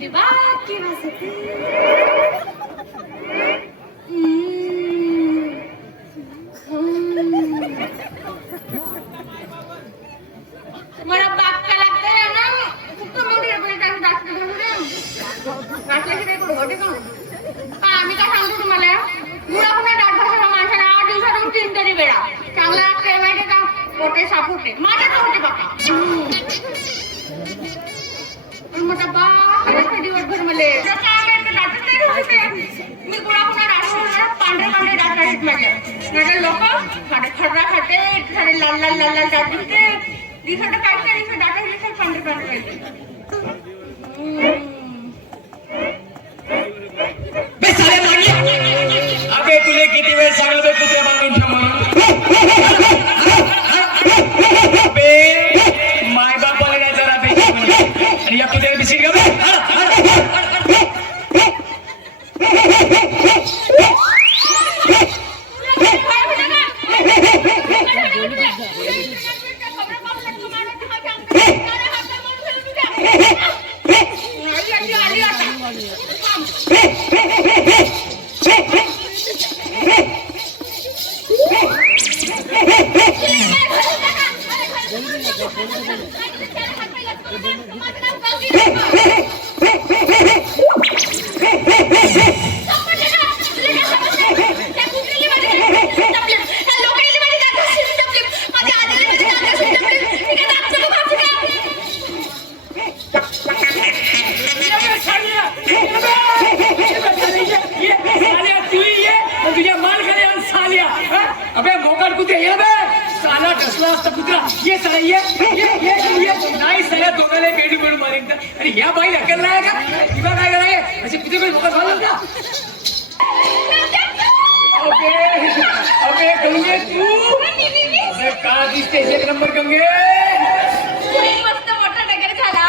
بباكي مسكين What about? हम्म. मला मी पांढरे पांढरे आहेत माझ्या लोक खडरा खाते लाल लाल लाल लाल दात दिसते दिसत काहीच दिसत दिसत पांढरे पांढरे. कुत्रा ये नाही मारेन तर अरे ह्या बाई अकेला नाही का? किंवा काय कराय असे झालं का गंगे तू? अबे का दिसते एक नंबर गंगे. मस्त मोठा नगर झाला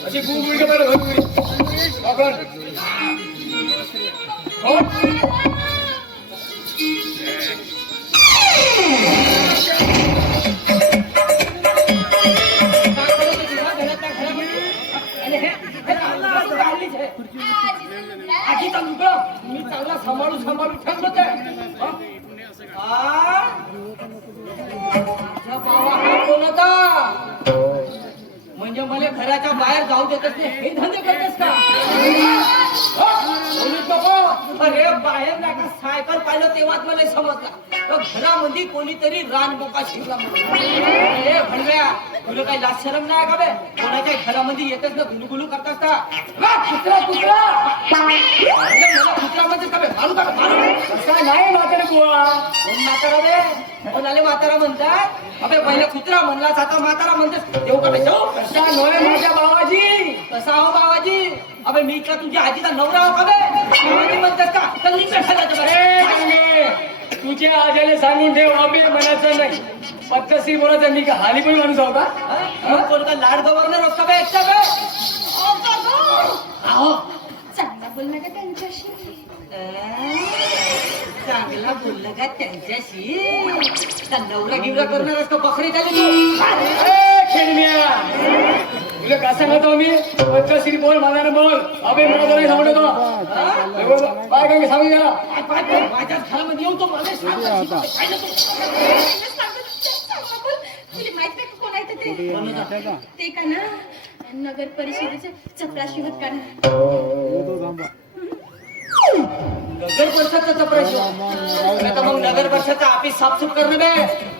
अशी गुळगुळी का बरं सांभाळून सांभाळून ठेवलं ते म्हणजे मला घराच्या बाहेर जाऊ देतच नाही. हे धंदे सायकल पाहिलं तेव्हाच मला समजला. घरामध्ये कोणीतरी रानबोका शिरला म्हणून. तुला काही लाज शरम नाही का बे? कोणाच्या घरामध्ये येतच ना गुलगुलू करतास का? वा, कुत्रा कुत्रा! मला कुत्रा म्हणजे का बे? मारू का? मारू. असा नाही म्हातारे बुवा. कोण म्हातारा रे कोणाले म्हातारा म्हणतात? अबे पहिले कुत्रा म्हणलास आता म्हातारा म्हणतेस. देऊ का बे? देऊ असा नव्हे माझ्या बाबाजी कसा हो बाबाजी अबे मी का तुझ्या आजीचा नवरा हो का बे? का? तुझ्या आजाला सांगून ठेव अबे म्हणायचं नाही. पद्धतशीर बोलायचं मी का हाली पण माणूस आहो का? कोण का लाड गव्हर्नर असतो बे एकटा बे अहो चांगला बोल ना का त्यांच्याशी. चांगला बोललं का त्यांच्याशी. का नवरा गिवरा करणार असतो बकरी झाली तू ए, खेळण्या तुला का सांगतो मी पद्धतशीर बोल मला बोल. अबे मला तर नाही सांगू नको. काय गंगे सांगू पाय, माझ्याच घरामध्ये येऊ तो मला सांग. पाहिलं तू? चांगला बोल तुला माहीत नाही का कोण आहे ते? ते का ना? नगर परिषदेचे चपराशी होत का ना? नगर परिषदचा प्रश्न नाही तर मग नगर परिषदचा ऑफिस साफसूफ करणं बे.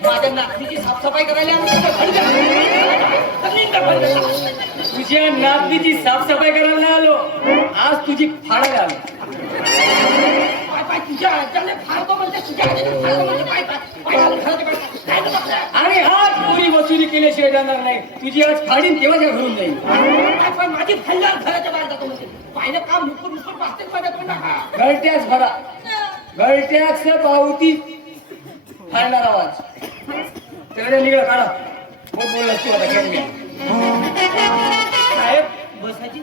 माझ्या साफसफाई करायला आम्ही तिथं. निघ? तुझ्या नातनीची साफसफाई करायला आलो आज तुझी फाडायला आलो पाय, पाय, तुझ्या आज्याने फाडतो म्हणते, तुझ्या आज्याने फाडतो म्हणते, पाय, पाय, पाय घाल, घराच्या बाहेर. काय गं बघ? आणि आज कोणी वसुली केल्याशिवाय जाणार नाही तुझी आज फाडीन तेव्हा त्या घरून जाईल माझी फाडल्यावर घराच्या बाहेर जातो. पाहिलं माझ्या तोंडात. गळट्याच भरा गळट्याच पावती फाडणार आवाज तिकडे निघलं काढा बोल बोलला घेऊन साहेब बसायची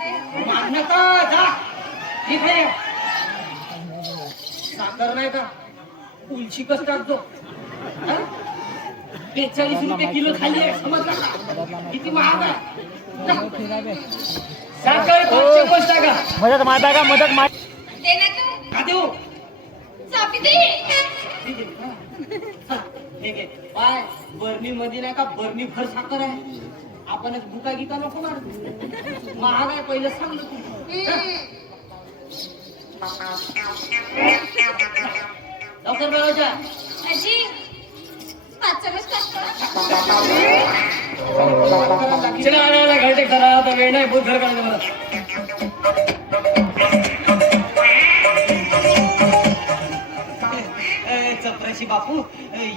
मागणं का जा. ठीक आहे साखर नाही का? उलशी कस टाकतो हा? बेचाळीस रुपये किलो खाली आहे समजलं का? किती महाग आहे. जा. साखर टाका मदत माता का? मदत मा दे ना तू. का देऊ? दे. ठीक आहे. हा. पाय बर्नी मध्ये नाही का? बर्नी भर साखर आहे. आपणच भुका गिका नको मार महाग आहे पहिलं सांगलं तू. पाच चमच टाकतो. चला घरटे करा आता वेळ नाही बहुत घर चपराशी बापू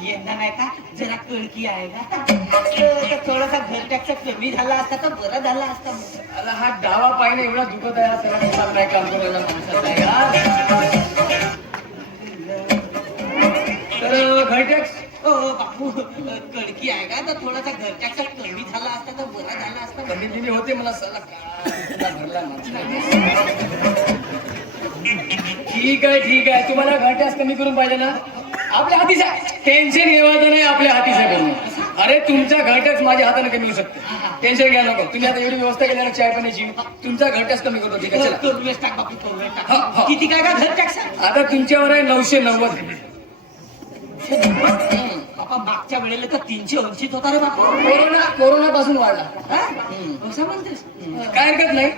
यंदा नाही का? जरा कणकी आहे का थोडासा घर टॅक्स कमी झाला असता तर बरं झाला असता. आला हा डावा पाहिजे एवढा दुखत आहे हा कसा नाही काम करायला माणसाचा यार तर घरटेक्स ओ बापू अ, कणकी आहे का? तर थोडासा घर टॅक्स कमी झाला असता तर बरं झाला असता. कमी दिली होते मला सला काय भरला माणसाने. ठीक आहे ठीक आहे. तुम्हाला घरट्यास कमी करून पाहिजे ना? आपल्या हातीच टेन्शन घेवायचं नाही आपल्या हातीच करणं अरे तुमचा घरट्याच माझ्या हाताने कमी होऊ शकतो. टेन्शन घ्या नको. तुम्ही आता एवढी व्यवस्था केली ना चाय पाण्याची तुमचा घरट्यास कमी करतो ठीक आहे? चला. टाक हा, हा. टाक किती काय का घर टॅक्स आता तुमच्यावर आहे नऊशे नव्वद. बापा मागच्या वेळेला तर तीनशे ऐंशीच होता रे बापू. कोरोना कोरोना पासून वाढला. हा? असं म्हणतेस काय हरकत नाही.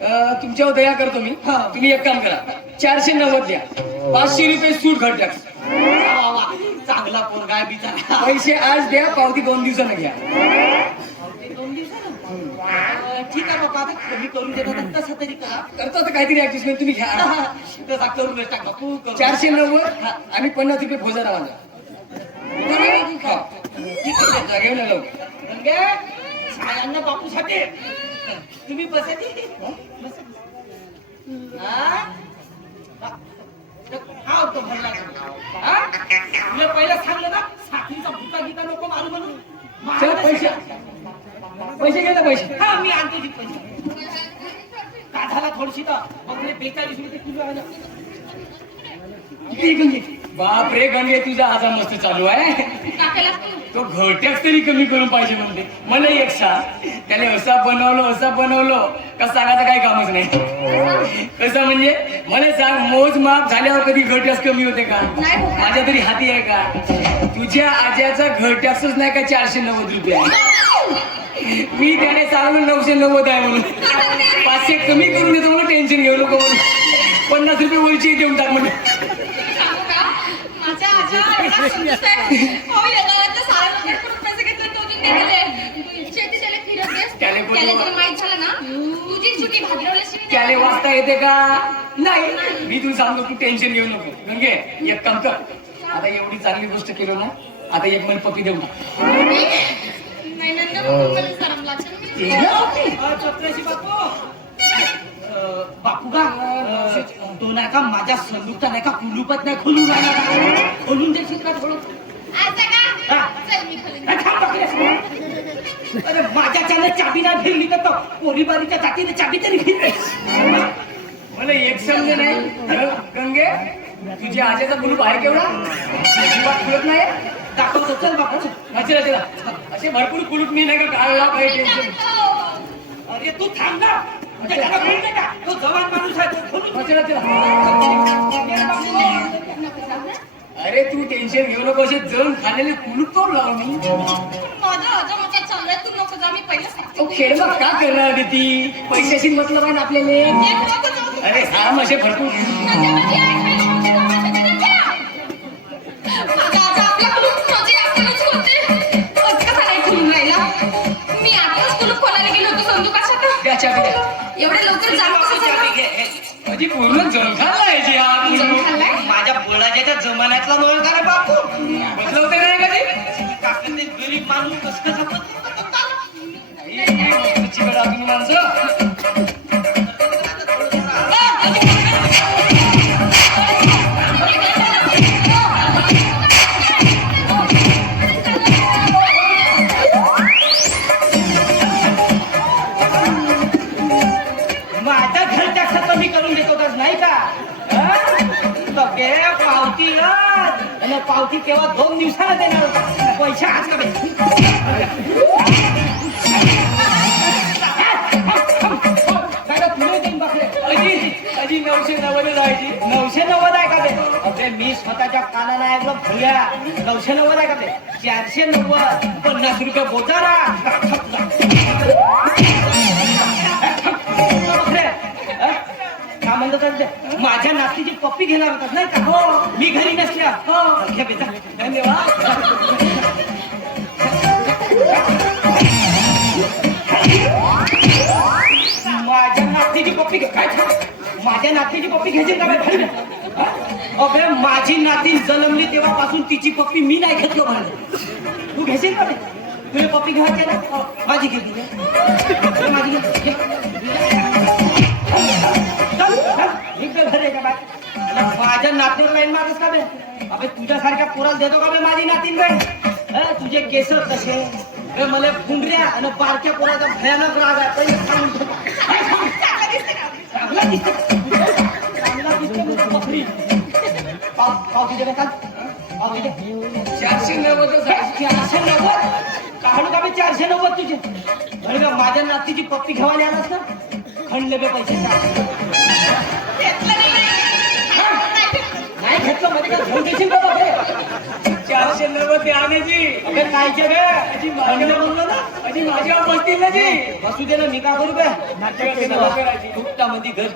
अं, तुमच्यावर दया करतो मी. हा. तुम्ही एक काम करा. चारशे नव्वद द्या. पाचशे रुपये सूट वा, वा. चांगला पोरगा आहे बिचारा पैसे आज द्या पावती दोन दिवसानं घ्या दोन दिवसानं? अं, ठीक आहे बाबा आता कमी करून देतो तर तसं तरी करा करतो तर काहीतरी ऍडजस्टमेंट तुम्ही घ्या तसा करून टाक. चारशे नव्वद आणि पन्नास रुपये भोजन माझा घेऊन आलो सायांना बापूसाठी तुम्ही बसा ती. बसा. हा? हा होतो भरला हा? तुला पहिलं सांगलं ना साखरीचा भुका गिका नको मारू म्हणून. चला पैसे. पैसे घे ना पैसे. हा मी आणतो पैसे. का झाला थोडीशी तर. बेचाळीस रुपये किलो गंगे बाप रे गंगे. तुझा आजा मस्त चालू आहे. तो घरट्याच तरी कमी करून पाहिजे म्हणते. मला एक सांग. त्याने असा बनवलं असा बनवलं का सांगायचं काही कामच नाही. कसं म्हणजे? मला सांग मोजमाप झाल्यावर कधी घरट्यास कमी होते का. माझ्या तरी हाती आहे का? तुझ्या आज्याचा घरट्यासच नाही का चारशे नव्वद रुपये? मी त्याने सांगलं नऊशे नव्वद आहे म्हणून. पाचशे कमी करून देतो म्हणून टेन्शन घेऊ नको म्हणून. पन्नास रुपये वरची देऊन टाक म्हणून सांगू का माझ्या आजा एवढा सुंदर आहे. हो, या गावात तर सारे लोकं कुठून पैसे घेतले तो अजून नाही दिले. शेती शेती फिरत गेस. त्याले. जर माहीत झालं ना तुझी वाचता येते का नाही मी तुला सांगतो तू टेन्शन घेऊ नको गंगे एक काम कर आता एवढी चांगली गोष्ट केलो ना आता एक महिने पप्पी देऊ ना नाही मग मला. ते ना. चपराशी बापू अ, बापू का अ, तो नाही का माझ्या संदूकचा नाही का कुलूपच नाही खोलून राहिला? खोलून देशील का थोडं आजा का? हा. चल मी खाली. अरे थांब बघ. अरे माझ्याच्यानं चाबी नाही फिरली तर तो पोरीबारीच्या जातीने चाबी तरी फिरली मला एक समज नाही. गंगे तुझ्या आजेचा ग्रुप आहे केवढा? अजिबात खुलत नाही दाखवतो चल बापू. चला चला असे भरपूर कुलूप मी नाही का काढला सांगतो. अरे तू थांब ना? तो जवान माणूस आहे तो खोलून. हा, चला. अरे तू टेन्शन घेऊ नको असे जण खाल्लेले कुलूप तोड मी माझा माझा तू नको जा मी पहिलं सांगते. तो खेळ मग का करणार होती ती पैशाशी मतलब आहे ना आपल्याला जाऊ. अरे थांब असे भरपूर माझ्या माझी आई खाली माझी गावाची गरज आहे. माझा आजा आपला कुलूप माझी आपणच खोलते. अच्छा झालाय खुलून राहिला. मी आताच कुलूप खोलायला गेलो होतो संदुकाशात. द्या चाबी द्या एवढे लवकर. माझी पूर्ण आहे जी हा जण पूर्ण. खाल्लाय? माझ्या बोलाच्या जमान्यातला नोळ का रे बापू. बदलवते नाही का ते काका ते गरीब माणूस कसं कसं चिकट माणसं. न पावती केव्हा दोन दिवसाला देणार होता? पैसे आज का काय रे, देईन बापरे. अजी अजी नऊशे नव्वद जायची नऊशे नव्वद आहे का ते? मी स्वतःच्या कानाला ऐकलं भुया. नऊशे नव्वद आहे का ते? चारशे नव्वद. पन्नास रुपये बोचा ना होतात? माझ्या नातीची पप्पी घेणार होतात नाही का? हो. मी घरी नसल्या. हो. बेटा. धन्यवाद. माझ्या नातीची पप्पी घे. काय? माझ्या नातीची पप्पी घ्यायची का बाई? हा? अबे माझी नाती जन्मली तेव्हापासून तिची पप्पी मी नाही घेतलो भाडे तू घेशील का? तुला पप्पी घ्यायची ना. हो, माझी घे तुझी घे, माझी घे. माझ्या नातीवर लाईन मारस का बे? अबे तुझ्यासारख्या पोराला देतो का बे माझी नातीन बे तुझे केस कसे मला फुंगऱ्या आणि बारक्या पोराचा भयानक राग आहे. म्हणजे पाव चारशे नव्वद चारशे नव्वद? काढू का बे चारशे नव्वद तुझे? अरे माझ्या नातीची पप्पी घेवायला आलास ना? खंडले बे पैसे. नाही घेतलं म्हणजे का घेऊन देशील का बापरे? चारशे नव्वद ते आणायची अबे कायचे बे खंडले बोललो ना अजी माझ्यावर बसतील ना जी. बसू दे ना मी का करू करायची. फुकटामध्ये घर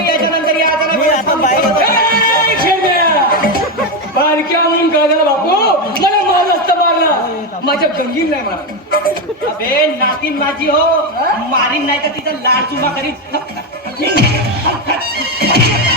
याच्यानंतर या! बारक्या म्हणून कळलं बापू. मला माल असतं मारला. माझ्या गंगीन नाही मारला. अबे नातीन माझी हो. मारीन नाही तर तिचा लाड चुमा करीत ハハハハ!